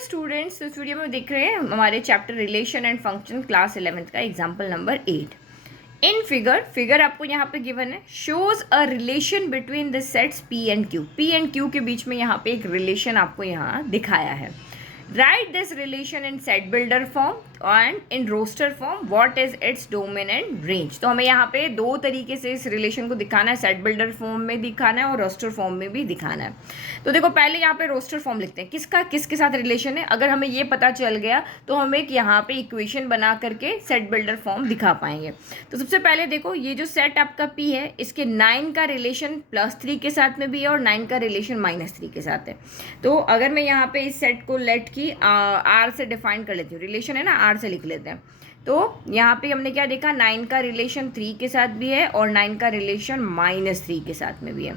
Students, तो इस video में देख रहे हैं हमारे chapter relation and function class 11th का एग्जाम्पल नंबर 8। इन फिगर आपको यहाँ पे गिवन है, shows a relation between the sets P and Q के बीच में यहाँ पे एक रिलेशन आपको यहाँ दिखाया है। Write this relation in set builder form and in roster form, what is its domain and range. तो हमें यहाँ पे दो तरीके से इस रिलेशन को दिखाना है, सेट बिल्डर फॉर्म में दिखाना है और रोस्टर फॉर्म में भी दिखाना है। तो देखो पहले यहाँ पे रोस्टर फॉर्म लिखते हैं, किसका किसके साथ रिलेशन है। अगर हमें ये पता चल गया तो हम एक यहाँ पे इक्वेशन बना करके सेट बिल्डर फॉर्म दिखा पाएंगे। तो सबसे पहले देखो, ये जो सेट आपका पी है, इसके 9 का रिलेशन +3 के साथ में भी है और 9 का रिलेशन -3 के साथ है। तो अगर मैं यहाँ पे इस सेट को लेट की आर से डिफाइन कर लेती हूँ, रिलेशन है ना, आर से लिख लेते हैं। तो यहाँ पे हमने क्या देखा, 9 का रिलेशन 3 के साथ भी है और 9 का रिलेशन -3 के साथ में भी है।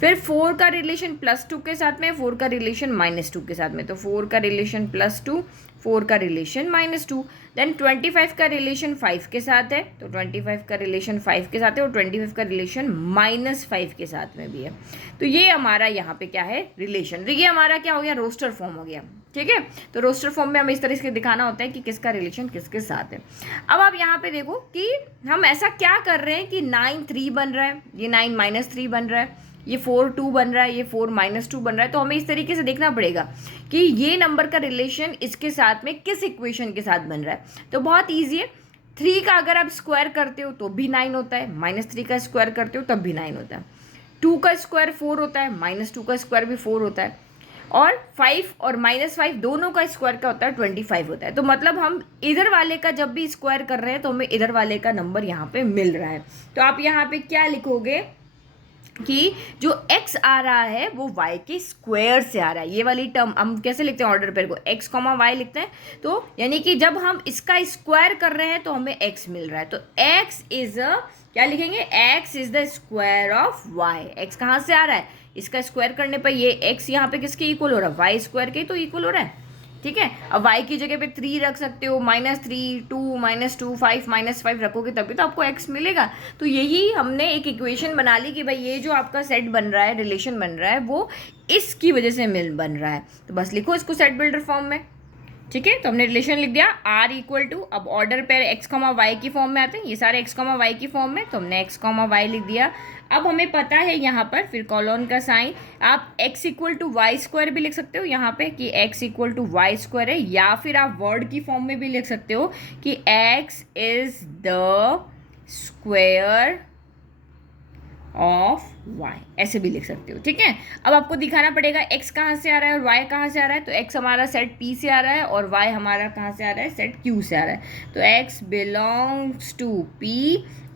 फिर 4 का रिलेशन +2 के साथ में, 4 का रिलेशन -2 के साथ में। तो 4 का रिलेशन +2, 4 का रिलेशन -2। देन 25 का रिलेशन 5 के साथ है, तो 25 का रिलेशन 5 के साथ है और 25 का रिलेशन -5 के साथ में भी है। तो ये हमारा यहाँ पे क्या है, रिलेशन। तो ये हमारा क्या हो गया, रोस्टर फॉर्म हो गया। ठीक है, तो रोस्टर फॉर्म में हमें इस तरह से दिखाना होता है कि किसका रिलेशन किसके साथ है। अब आप यहाँ पे देखो कि हम ऐसा क्या कर रहे हैं कि 9 3 बन रहा है, ये 9 -3 बन रहा है, ये 4 2 बन रहा है, ये 4 -2 बन रहा है। तो हमें इस तरीके से देखना पड़ेगा कि ये नंबर का रिलेशन इसके साथ में किस इक्वेशन के साथ बन रहा है। तो बहुत ईजी है, 3 का अगर आप स्क्वायर करते हो तो भी 9 होता है, -3 का स्क्वायर करते हो तब भी 9 होता है, 2 का स्क्वायर 4 होता है, -2 का स्क्वायर भी 4 होता है, और 5 और -5 दोनों का स्क्वायर क्या होता है, 25 होता है। तो मतलब हम इधर वाले का जब भी स्क्वायर कर रहे हैं तो हमें इधर वाले का नंबर यहाँ पे मिल रहा है। तो आप यहाँ पे क्या लिखोगे कि जो x आ रहा है वो y के स्क्वायर से आ रहा है। ये वाली टर्म हम कैसे लिखते हैं, ऑर्डर पेयर को x, y लिखते हैं। तो यानी कि जब हम इसका स्क्वायर कर रहे हैं तो हमें x मिल रहा है। तो x इज क्या लिखेंगे, x is the square of y। x कहाँ से आ रहा है, इसका स्क्वायर करने पर ये x यहाँ पे किसके इक्वल हो रहा है, y स्क्वायर के तो इक्वल हो रहा है। ठीक है, अब y की जगह पे 3 रख सकते हो, -3 2 -2 5 -5 रखोगे तभी तो आपको x मिलेगा। तो यही हमने एक इक्वेशन बना ली कि भाई ये जो आपका सेट बन रहा है, रिलेशन बन रहा है, वो इसकी वजह से बन रहा है। तो बस लिखो इसको सेट बिल्डर फॉर्म में। ठीक है, तो हमने रिलेशन लिख दिया r = अब ऑर्डर पेयर x, y की फॉर्म में आते हैं, ये सारे x, y की फॉर्म में, तो हमने x, y लिख दिया। अब हमें पता है यहाँ पर फिर कॉलन का साइन, आप x = y² भी लिख सकते हो यहाँ पे कि x = y² है, या फिर आप वर्ड की फॉर्म में भी लिख सकते हो कि x is the square of y, ऐसे भी लिख सकते हो। ठीक है, अब आपको दिखाना पड़ेगा x कहाँ से आ रहा है और y कहाँ से आ रहा है। तो x हमारा सेट p से आ रहा है और y हमारा कहाँ से आ रहा है, सेट q से आ रहा है। तो x belongs to p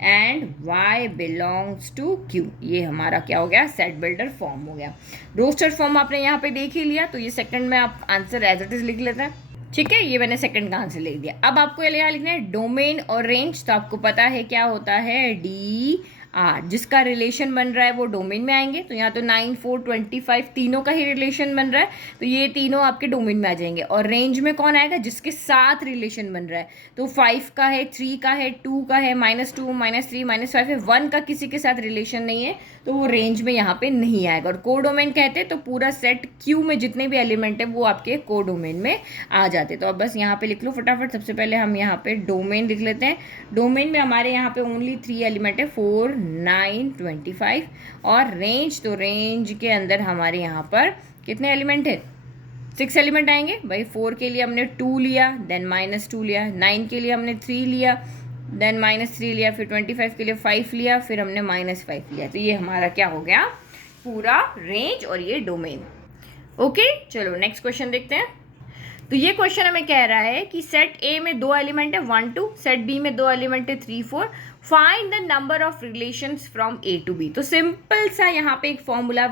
and y belongs to q। ये हमारा क्या हो गया, सेट बिल्डर फॉर्म हो गया। रोस्टर फॉर्म आपने यहाँ पे देख ही लिया, तो ये सेकंड में आप आंसर एज इट इज लिख लेते हैं। ठीक है, ये मैंने सेकंड का आंसर लिख दिया। अब आपको यहाँ लिखना है डोमेन और रेंज। तो आपको पता है क्या होता है, DR, जिसका रिलेशन बन रहा है वो डोमेन में आएंगे। तो यहाँ तो 9 4 25 तीनों का ही रिलेशन बन रहा है, तो ये तीनों आपके डोमेन में आ जाएंगे। और रेंज में कौन आएगा, जिसके साथ रिलेशन बन रहा है। तो 5 का है, 3 का है, 2 का है, -2 -3 -5 है, 1 का किसी के साथ रिलेशन नहीं है, तो वो रेंज में यहाँ पे नहीं आएगा। और कोडोमेन कहते हैं तो पूरा सेट Q में जितने भी एलिमेंट है वो आपके कोडोमेन में आ जाते। तो अब बस यहाँ पे लिख लो फटाफट। सबसे पहले हम यहाँ पे डोमेन लिख लेते हैं। डोमेन में हमारे यहाँ पे ओनली 3 एलिमेंट है, 4 9 25। और रेंज, तो रेंज के अंदर हमारे यहाँ पर कितने एलिमेंट है, 6 एलिमेंट आएंगे भाई। 4 के लिए हमने 2 लिया, देन -2 लिया, 9 के लिए हमने 3 लिया, देन -3 लिया, फिर 25 के लिए 5 लिया, फिर हमने -5 लिया। तो ये हमारा क्या हो गया, पूरा रेंज और ये डोमेन। ओके, चलो नेक्स्ट क्वेश्चन देखते हैं। तो ये क्वेश्चन हमें कह रहा है कि सेट ए में 2 एलिमेंट है 1 2, सेट बी में 2 एलिमेंट है 3 4, find the number of relations from A to B. तो सिंपल सा यहाँ पे एक फॉर्मूला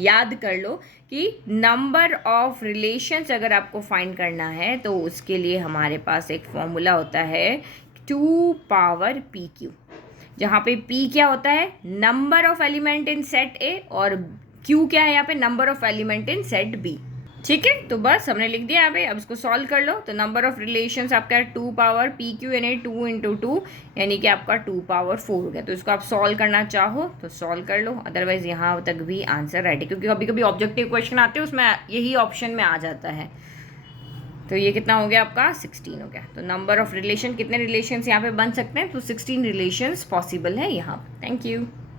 याद कर लो कि नंबर ऑफ रिलेशंस अगर आपको फाइंड करना है तो उसके लिए हमारे पास एक फॉर्मूला होता है 2 पावर PQ, जहाँ पे P क्या होता है, number of element in set A, और Q क्या है यहाँ पे, number of element in set B. ठीक है, तो बस हमने लिख दिया यहाँ पे। अब इसको सॉल्व कर लो। तो नंबर ऑफ रिलेशंस आपका है 2 पावर PQ यानी 2 × 2 यानी कि आपका 2 पावर 4 हो गया। तो इसको आप सॉल्व करना चाहो तो सॉल्व कर लो, अदरवाइज यहाँ तक भी आंसर राइट है, क्योंकि कभी कभी ऑब्जेक्टिव क्वेश्चन आते हैं उसमें यही ऑप्शन में आ जाता है। तो ये कितना हो गया आपका 16 हो गया। तो नंबर ऑफ रिलेशन, कितने रिलेशंस यहाँ पे बन सकते हैं, तो 16 रिलेशंस पॉसिबल है यहाँ। Thank you.